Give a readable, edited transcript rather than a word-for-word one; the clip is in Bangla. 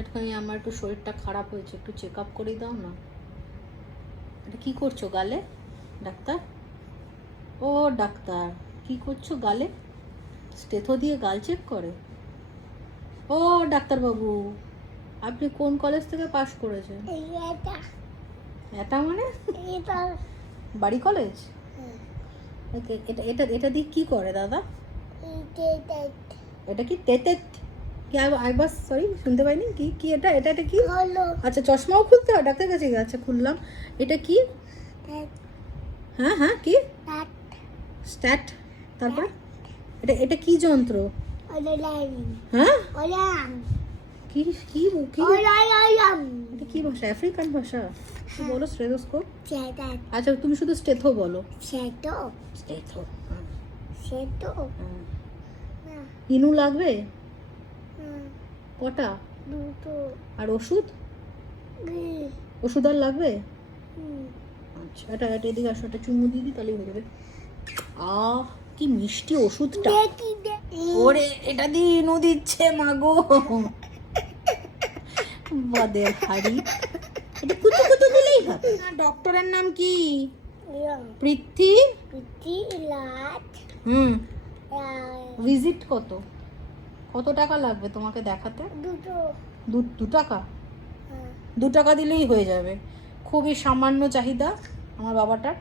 একটুখানি আমার একটু শরীরটা খারাপ হয়েছে, একটু চেক আপ করে দাও না। এটা কি করছো গালে ডাক্তার? ও ডাক্তার, কি করছো গালে? স্টেথো দিয়ে গাল চেক করে? ও ডাক্তারবাবু, আপনি কোন কলেজ থেকে পাশ করেছেন? এটা মানে বাড়ি কলেজ? এটা এটা এটা দিয়ে কি করে দাদা? এটা কি তেতেত? কি একবার সরি শুনতে পাইনি, কি কি এটা এটা এটা কি? আচ্ছা চশমাও খুলতে হয় ডাক্তার কাছে? আচ্ছা খুললাম। এটা কি? হ্যাঁ হ্যাঁ কি? স্ট্যাট। তারপরে এটা এটা কি যন্ত্র? হ্যাঁ কি কি কি এটা কি ভাষা? আফ্রিকান ভাষা? বলো স্টেথোস্কোপ। আচ্ছা তুমি শুধু স্টেথো বলো। স্টেথো। ইনু লাগবে কটা? আর ওষুধ? ওষুধ আর লাগবে? আচ্ছা এটা এটা এদিকে আসো, একটা চুমু দিয়ে দিই তাহলেই হয়ে যাবে। আহ কি মিষ্টি ওষুধটা। ওরে এটা দিয়ে ইনু দিচ্ছে মাগো, বাদের হাড়ি। এটা কুচু কুচু দিলেই হবে। ডক্টরের নাম কি? পৃথ্বী। ভিজিট কত? কত টাকা লাগবে তোমাকে দেখাতে? 2 টাকা? 2 টাকা দিলেই হয়ে যাবে। খুবই সামান্য চাহিদা আমার বাবাটার।